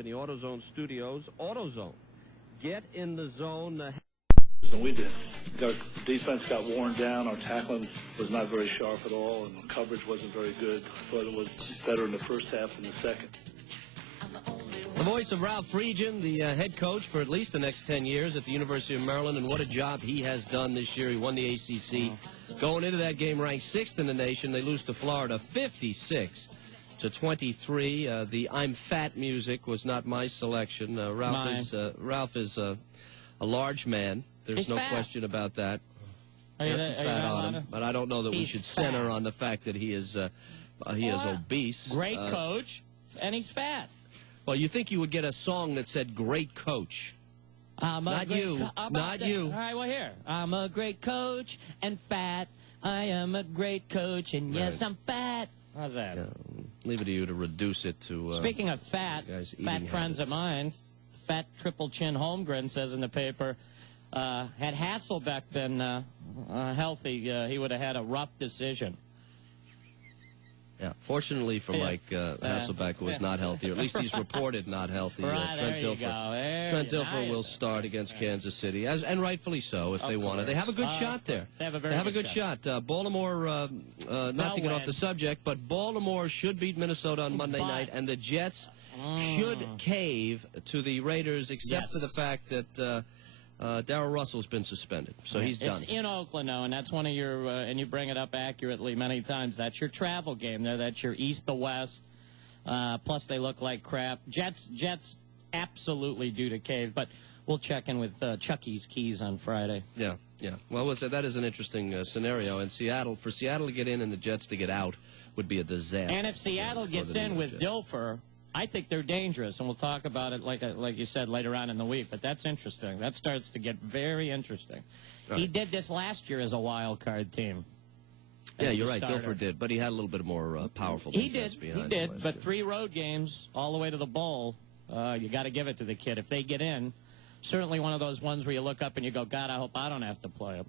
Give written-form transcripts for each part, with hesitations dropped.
In the AutoZone studios, AutoZone. Get in the zone. And we did. Our defense got worn down. Our tackling was not very sharp at all, and coverage wasn't very good. I thought it was better in the first half than the second. The voice of Ralph Friedgen, the head coach for at least the next 10 years at the University of Maryland, and what a job he has done this year. He won the ACC. Going into that game ranked 6th in the nation. They lose to Florida 56-23. The I'm Fat music was not my selection. Ralph is a large man. There's no question about that. There's some fat on him, but I don't know that we should center on the fact that he is obese. Great coach, and he's fat. Well, you think you would get a song that said "Great Coach"? Not you. All right, well, here. I'm a great coach and fat. I am a great coach, and yes, I'm fat. How's that? Leave it to you to reduce it to... Speaking of fat friends of mine, Fat Triple Chin Holmgren says in the paper, had Hasselbeck been healthy, he would have had a rough decision. Yeah, fortunately for Mike, Hasselbeck was not healthy, or at least he's reported not healthy. Trent Dilfer will start against Kansas City, and rightfully so if they want it. They have a good shot there. They have a good shot. Baltimore, not to get off the subject, but Baltimore should beat Minnesota on Monday night, and the Jets should cave to the Raiders, except for the fact that Darrell Russell's been suspended, so he's done. It's in Oakland, though, and that's one of your, and you bring it up accurately many times, that's your travel game there. That's your east to west. Plus, they look like crap. Jets absolutely due to cave, but we'll check in with Chucky's Keys on Friday. Yeah. Well, that is an interesting scenario, and for Seattle to get in and the Jets to get out would be a disaster. And if Seattle gets in with Dilfer, I think they're dangerous, and we'll talk about it, like you said, later on in the week. But that's interesting. That starts to get very interesting. Right. He did this last year as a wild card team. Yeah, you're right. Dilfer did, but he had a little bit more powerful defense behind him. He did, but 3 road games all the way to the bowl. You got to give it to the kid. If they get in, certainly one of those ones where you look up and you go, God, I hope I don't have to play him.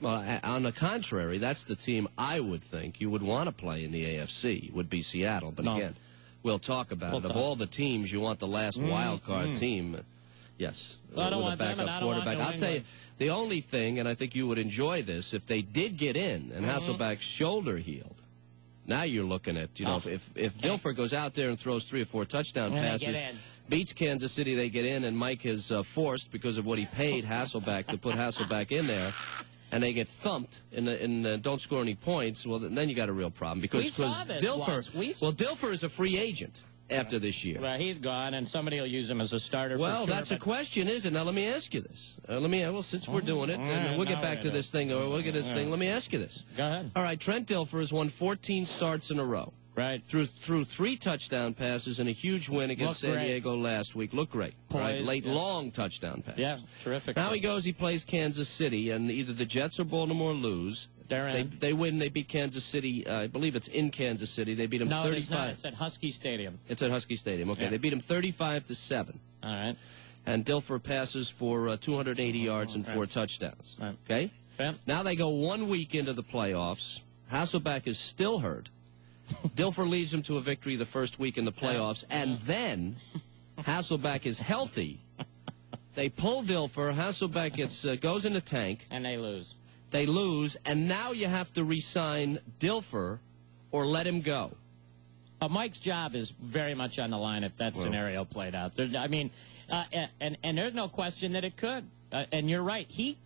Well, on the contrary, that's the team I would think you would want to play in the AFC, would be Seattle. But again... We'll talk about it. Of all the teams, you want the last wild card team. Yes. Well, I don't want them, and I don't want New England. I'll tell you, the only thing, and I think you would enjoy this, if they did get in and Hasselbeck's shoulder healed, now you're looking at, if Dilfer goes out there and throws 3 or 4 touchdown passes, beats Kansas City, they get in, and Mike has forced, because of what he paid Hasselbeck, to put Hasselbeck in there, and they get thumped and don't score any points, well, then you got a real problem. Because Dilfer is a free agent after this year. Well, he's gone, and somebody will use him as a starter. Well, for sure, that's a question, isn't it? Now, let me ask you this. Since we're doing it, and we'll get back to this thing, or we'll get this thing. Let me ask you this. Go ahead. All right, Trent Dilfer has won 14 starts in a row. Right. Through 3 touchdown passes and a huge win against San Diego last week. Looked great. Right? Late, long touchdown passes. Yeah, terrific. Now he plays Kansas City, and either the Jets or Baltimore lose. They win. They beat Kansas City. I believe it's in Kansas City. They beat them 35. No, it's not. It's at Husky Stadium. It's at Husky Stadium. Okay, they beat them 35-7. All right. And Dilfer passes for 280 yards and 4 touchdowns. Right. Okay? Yeah. Now they go 1 week into the playoffs. Hasselbeck is still hurt. Dilfer leads them to a victory the first week in the playoffs, and then Hasselbeck is healthy. They pull Dilfer. Hasselbeck goes in the tank. And they lose. They lose, and now you have to re-sign Dilfer or let him go. Mike's job is very much on the line if that scenario played out. And there's no question that it could. And you're right. He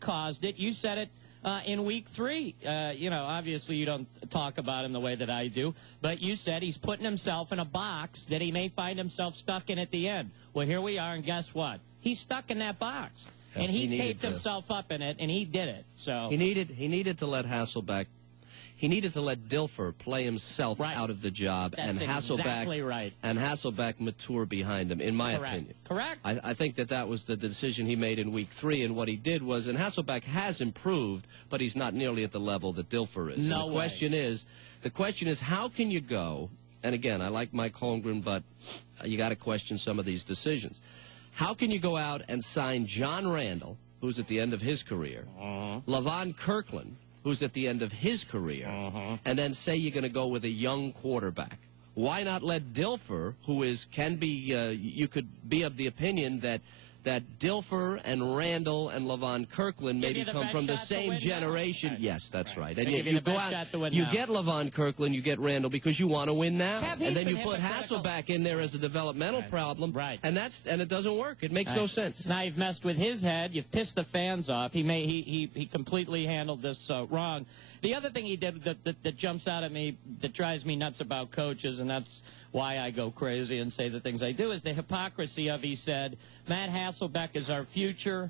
caused it. You said it. In week 3, obviously you don't talk about him the way that I do, but you said he's putting himself in a box that he may find himself stuck in at the end. Well, here we are, and guess what? He's stuck in that box, and he taped himself up in it, and he did it. So he needed to let Hasselbeck. He needed to let Dilfer play himself out of the job, and Hasselbeck mature behind him, in my opinion. Correct. I think that was the decision he made in week 3, and what he did was, and Hasselbeck has improved, but he's not nearly at the level that Dilfer is. No and the question is, how can you go, and again, I like Mike Holmgren, but you got to question some of these decisions. How can you go out and sign John Randall, who's at the end of his career, Levon Kirkland, who's at the end of his career, and then say you're going to go with a young quarterback? why not let Dilfer, who can be, you could be of the opinion that Dilfer and Randall and Levon Kirkland maybe come from the same generation. Right. Yes, that's right. And you go out, you get Levon Kirkland, you get Randall because you want to win now. And then you put Hasselbeck in there as a developmental problem. Right. And it doesn't work. It makes no sense. Now you've messed with his head. You've pissed the fans off. He completely handled this wrong. The other thing he did that jumps out at me, that drives me nuts about coaches, and that's why I go crazy and say the things I do, is the hypocrisy of, he said, Matt Hasselbeck is our future,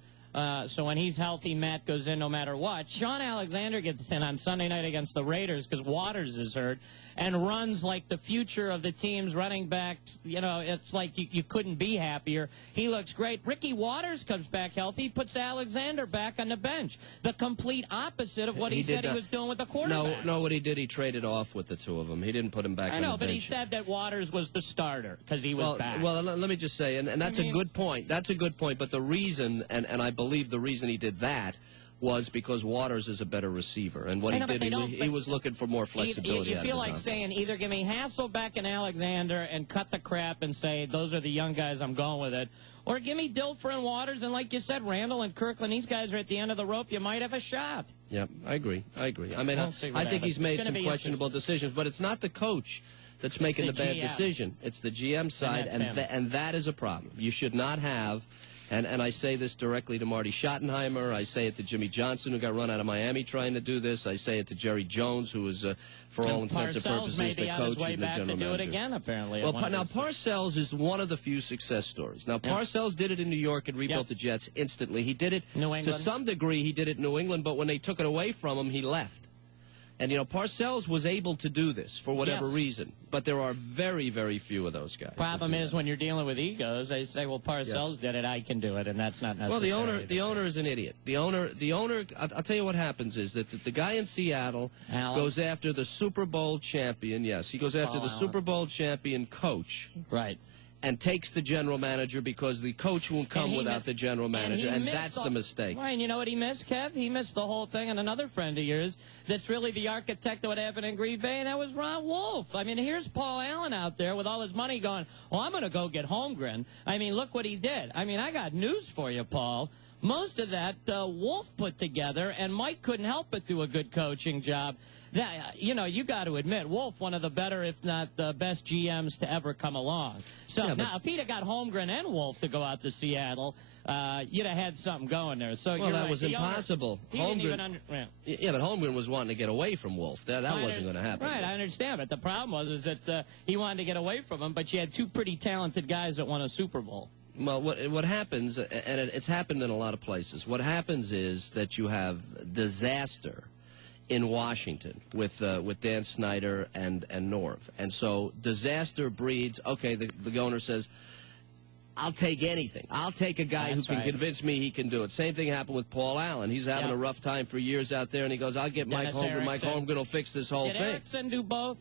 so when he's healthy, Matt goes in no matter what. Sean Alexander gets in on Sunday night against the Raiders because Waters is hurt and runs like the future of the team's running back. You know, it's like you couldn't be happier. He looks great. Ricky Waters comes back healthy, puts Alexander back on the bench. The complete opposite of what he said he was doing with the quarterback. No, what he did, he traded off with the two of them. He didn't put him back on the bench. I know, but he said that Waters was the starter because he was back. Well, let me just say, and that's a good point. That's a good point, but the reason, and I believe the reason he did that was because Waters is a better receiver, and what he did, he was looking for more flexibility. You feel like saying, either give me Hasselbeck and Alexander and cut the crap and say, those are the young guys, I'm going with it, or give me Dilfer and Waters, and like you said, Randall and Kirkland, these guys are at the end of the rope, you might have a shot. Yeah, I agree. I mean, I think he's made some questionable decisions, but it's not the coach that's making the bad decision. It's the GM side, and that is a problem. You should not have... And I say this directly to Marty Schottenheimer. I say it to Jimmy Johnson, who got run out of Miami trying to do this. I say it to Jerry Jones, who is, for all intents and purposes, the coach and the general manager. Do it again, apparently. Well, now, Parcells is one of the few success stories. Now, Parcells did it in New York and rebuilt the Jets instantly. He did it, to some degree, he did it in New England, but when they took it away from him, he left. And, you know, Parcells was able to do this for whatever reason, but there are very, very few of those guys. Problem is, when you're dealing with egos, they say, well, Parcells did it, I can do it, and that's not necessary. Well, the owner is an idiot. The owner, I'll tell you what happens is that the guy in Seattle goes after the Super Bowl champion, he goes after the Super Bowl champion coach. Right. And takes the general manager because the coach won't come without the general manager, and that's the mistake. Right, and you know what he missed, Kev? He missed the whole thing, and another friend of yours that's really the architect of what happened in Green Bay, and that was Ron Wolf. I mean, here's Paul Allen out there with all his money going, well, I'm going to go get Holmgren. I mean, look what he did. I mean, I got news for you, Paul. Most of that Wolf put together, and Mike couldn't help but do a good coaching job. That, you know, you got to admit, Wolf, one of the better, if not the best GMs to ever come along. So now, if he'd have got Holmgren and Wolf to go out to Seattle, you'd have had something going there. So that was impossible. Holmgren, but Holmgren was wanting to get away from Wolf. That wasn't going to happen. Right, I understand. But the problem was that he wanted to get away from him, but you had two pretty talented guys that won a Super Bowl. Well, what happens, and it's happened in a lot of places, what happens is that you have disaster in Washington with Dan Snyder and Norv. And so disaster breeds, okay, the owner says, I'll take anything. I'll take a guy who can convince me he can do it. Same thing happened with Paul Allen. He's having a rough time for years out there, and he goes, I'll get Mike Holmgren. Mike Holmgren will fix this whole thing. Did Erickson do both?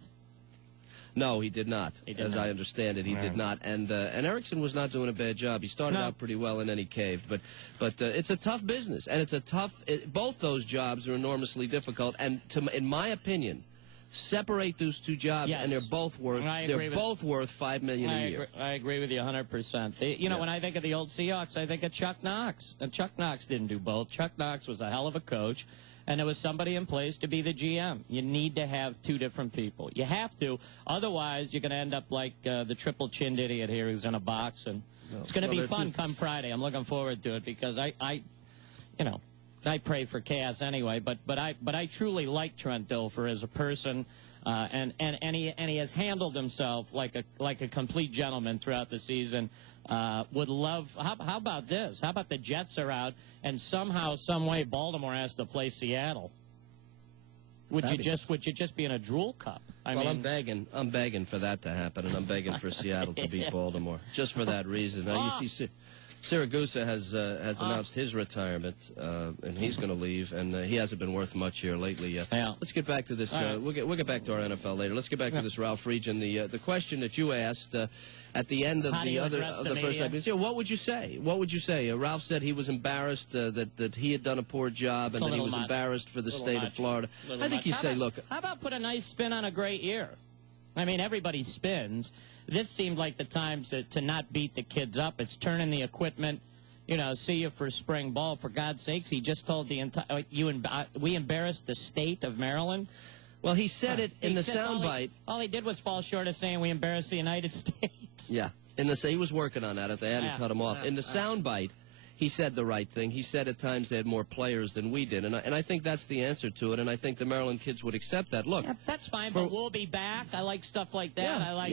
No, he did not. I understand it, he did not. And Erickson was not doing a bad job. He started out pretty well, and then he caved. But it's a tough business, and it's a tough. Both those jobs are enormously difficult. And in my opinion, separate those two jobs, and they're both worth $5 million a year. I agree with you 100%. You know, when I think of the old Seahawks, I think of Chuck Knox, and Chuck Knox didn't do both. Chuck Knox was a hell of a coach. And there was somebody in place to be the GM. You need to have two different people. You have to. Otherwise, you're going to end up like the triple-chinned idiot here who's in a box. And it's going to be fun come Friday. I'm looking forward to it because I pray for chaos anyway. But I truly like Trent Dilfer as a person, and he has handled himself like a complete gentleman throughout the season. Would love. How about this? How about the Jets are out, and somehow, some way, Baltimore has to play Seattle? Would you just be in a drool cup? I mean, I'm begging for that to happen, and I'm begging for Seattle to beat Baltimore just for that reason. Now, you see, Siragusa has announced his retirement, and he's going to leave, and he hasn't been worth much here lately. Let's get back to this. We'll get back to our NFL later. Let's get back to this Ralph Friedgen. The question that you asked at the end of the first segment. What would you say? What would you say? Ralph said he was embarrassed that he had done a poor job, and that he was embarrassed for the state of Florida. I think you say, look. How about put a nice spin on a great year? I mean, everybody spins. This seemed like the time to not beat the kids up. It's turning the equipment, you know, see you for spring ball. For God's sakes, he just told the entire, we embarrassed the state of Maryland. Well, he said it in the soundbite. All he did was fall short of saying we embarrassed the United States. Yeah. He was working on that. If they hadn't cut him off. In the soundbite, he said the right thing. He said at times they had more players than we did. And I think that's the answer to it. And I think the Maryland kids would accept that. Look. Yeah, that's fine, but we'll be back. I like stuff like that. Yeah, I like,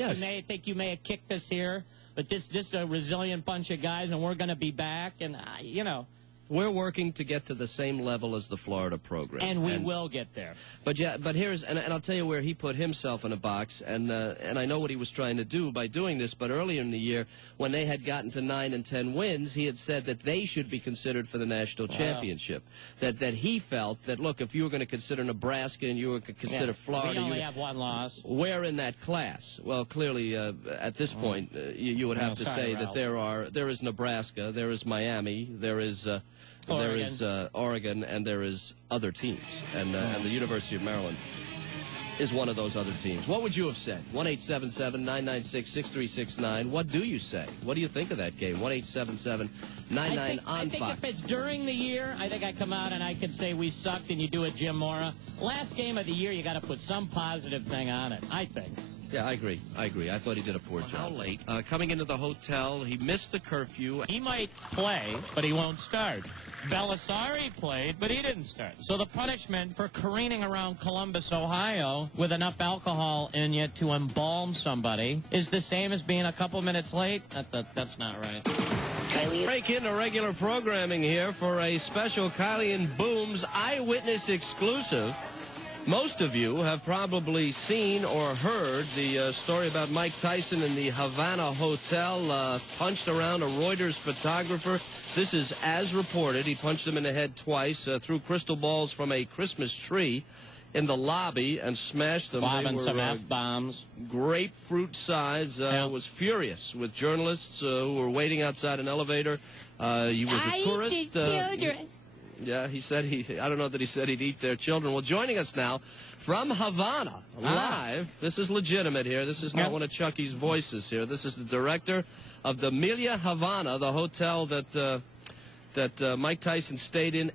you may have kicked us here, but this is a resilient bunch of guys, and we're going to be back. And, you know. We're working to get to the same level as the Florida program. And we will get there. But here's, and I'll tell you where he put himself in a box, and I know what he was trying to do by doing this, but earlier in the year, when they had gotten to 9 and 10 wins, he had said that they should be considered for the national championship. That he felt that, look, if you were going to consider Nebraska and you were going to consider Florida. We only have one loss. We're in that class. Well, clearly, at this point, you would have to say that there is Nebraska, there is Miami, there is Oregon, and there is other teams, and the University of Maryland is one of those other teams. What would you have said? 1-877-996-6369. What do you say? What do you think of that game? 1-877-99 on I think Fox. if it's during the year, I think I come out and I could say we sucked, and you do a Jim Mora. Last game of the year, you got to put some positive thing on it, I think. Yeah, I agree. I thought he did a poor job. How late? Coming into the hotel, he missed the curfew. He might play, but he won't start. Belisari played, but he didn't start. So the punishment for careening around Columbus, Ohio, with enough alcohol in you to embalm somebody is the same as being a couple minutes late? That's not right. Break into regular programming here for a special Kiley and Boom's Eyewitness exclusive. Most of you have probably seen or heard the story about Mike Tyson in the Havana hotel, punched around a Reuters photographer. This is as reported. He punched him in the head twice, threw crystal balls from a Christmas tree in the lobby and smashed them. Bombing some F-bombs. Grapefruit size. Was furious with journalists who were waiting outside an elevator. He was a tourist. Children. Yeah, he said I don't know that he said he'd eat their children. Well, joining us now from Havana, live. This is legitimate here. This is not one of Chucky's voices here. This is the director of the Melia Havana, the hotel that Mike Tyson stayed in.